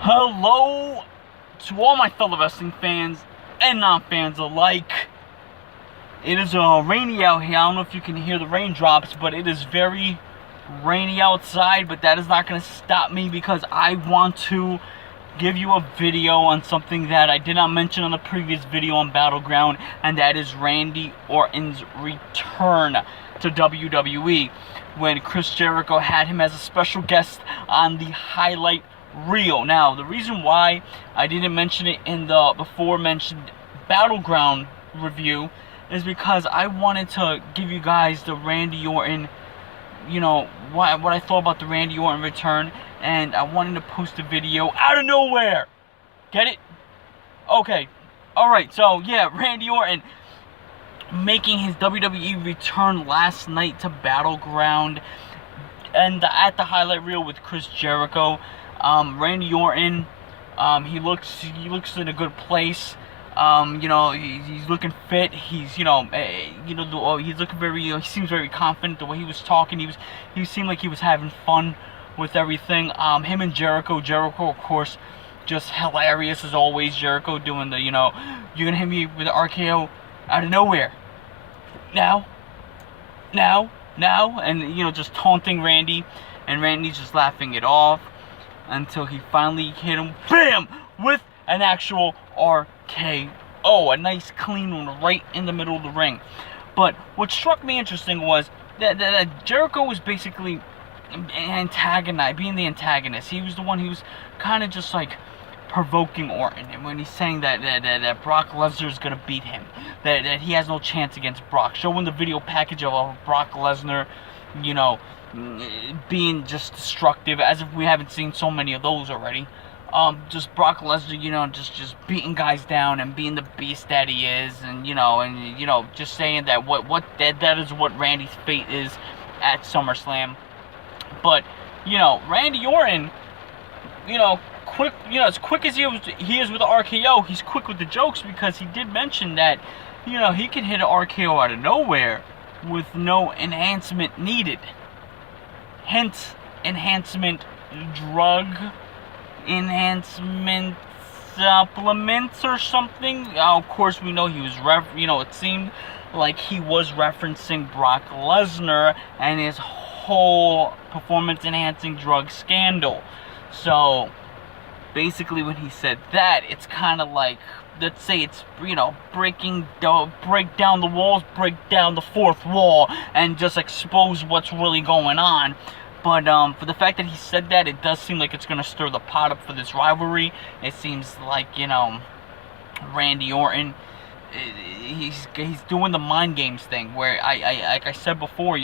Hello to all my fellow wrestling fans and non-fans alike. It is rainy out here. I don't know if you can hear the raindrops, but it is very rainy outside. But that is not going to stop me because I want to give you a video on something that I did not mention on the previous video on Battleground, and that is Randy Orton's return to WWE when Chris Jericho had him as a special guest on the highlight reel. Now, the reason why I didn't mention it in the before mentioned Battleground review is because I wanted to give you guys the Randy Orton, what I thought about the Randy Orton return, and I wanted to post a video out of nowhere. Get it? Okay. Alright, so yeah, Randy Orton making his WWE return last night to Battleground, and at the highlight reel with Chris Jericho. Randy Orton, he looks in a good place. He's looking fit. He's he's looking very. He seems very confident. The way he was talking, he seemed like he was having fun with everything. Him and Jericho, of course, just hilarious as always. Jericho doing the, you're gonna hit me with an RKO out of nowhere. Now, and just taunting Randy, and Randy's just laughing it off until he finally hit him, bam, with an actual RKO, a nice clean one right in the middle of the ring. But what struck me interesting was that Jericho was basically being the antagonist. He was the one who was kind of just like provoking Orton, and when he's saying that Brock Lesnar is gonna beat him, that he has no chance against Brock, showing the video package of Brock Lesnar, being just destructive, as if we haven't seen so many of those already. Just Brock Lesnar, just beating guys down and being the beast that he is, and just saying that that is what Randy's fate is at SummerSlam. But Randy Orton, quick, as quick as he is with the RKO, he's quick with the jokes, because he did mention that he can hit an RKO out of nowhere with no enhancement needed. Hence, enhancement drug, enhancement supplements or something. Of course, we know he was it seemed like he was referencing Brock Lesnar and his whole performance enhancing drug scandal. So basically when he said that, it's kind of like, let's say it's break down the walls, break down the fourth wall, and just expose what's really going on. But for the fact that he said that, it does seem like it's going to stir the pot up for this rivalry. It seems like, Randy Orton, he's doing the mind games thing, where like I said before,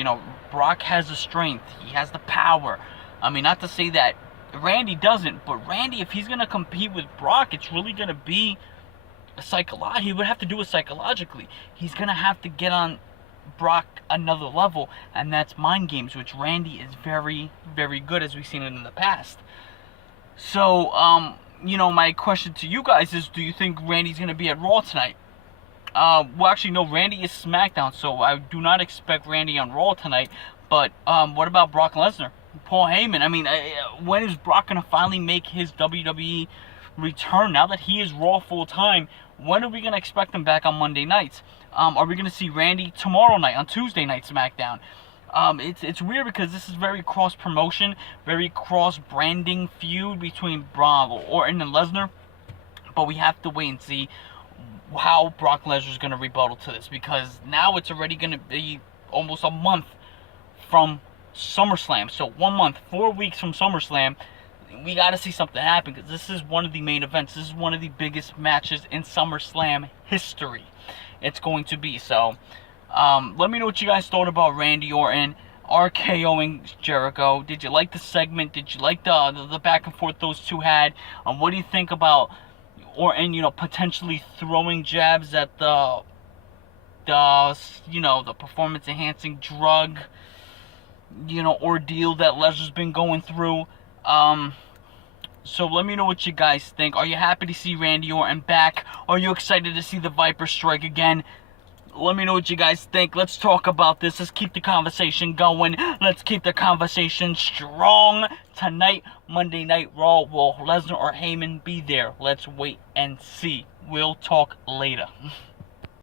Brock has the strength, he has the power. I mean, not to say that Randy doesn't, but Randy, if he's going to compete with Brock, it's really going to be he would have to do it psychologically. He's going to have to get on Brock another level, and that's mind games, which Randy is very, very good, as we've seen it in the past. So, my question to you guys is, do you think Randy's going to be at Raw tonight? Well, actually, no, Randy is SmackDown, so I do not expect Randy on Raw tonight. But what about Brock Lesnar? Paul Heyman? I mean, when is Brock going to finally make his WWE return? Now that he is Raw full-time, when are we going to expect him back on Monday nights? Are we going to see Randy tomorrow night, on Tuesday night SmackDown? It's weird, because this is very cross-promotion, very cross-branding feud between Orton and Lesnar. But we have to wait and see how Brock Lesnar is going to rebuttal to this, because now it's already going to be almost a month from SummerSlam. So 1 month, 4 weeks from SummerSlam, we got to see something happen, because this is one of the main events. This is one of the biggest matches in SummerSlam history. It's going to be. So let me know what you guys thought about Randy Orton RKOing Jericho. Did you like the segment? Did you like the back and forth those two had? What do you think about Orton, potentially throwing jabs at the performance enhancing drug, ordeal that Lesnar's been going through? So let me know what you guys think. Are you happy to see Randy Orton back? Are you excited to see the Viper strike again? Let me know what you guys think. Let's talk about this. Let's keep the conversation going. Let's keep the conversation strong. Tonight, Monday Night Raw, will Lesnar or Heyman be there? Let's wait and see. We'll talk later.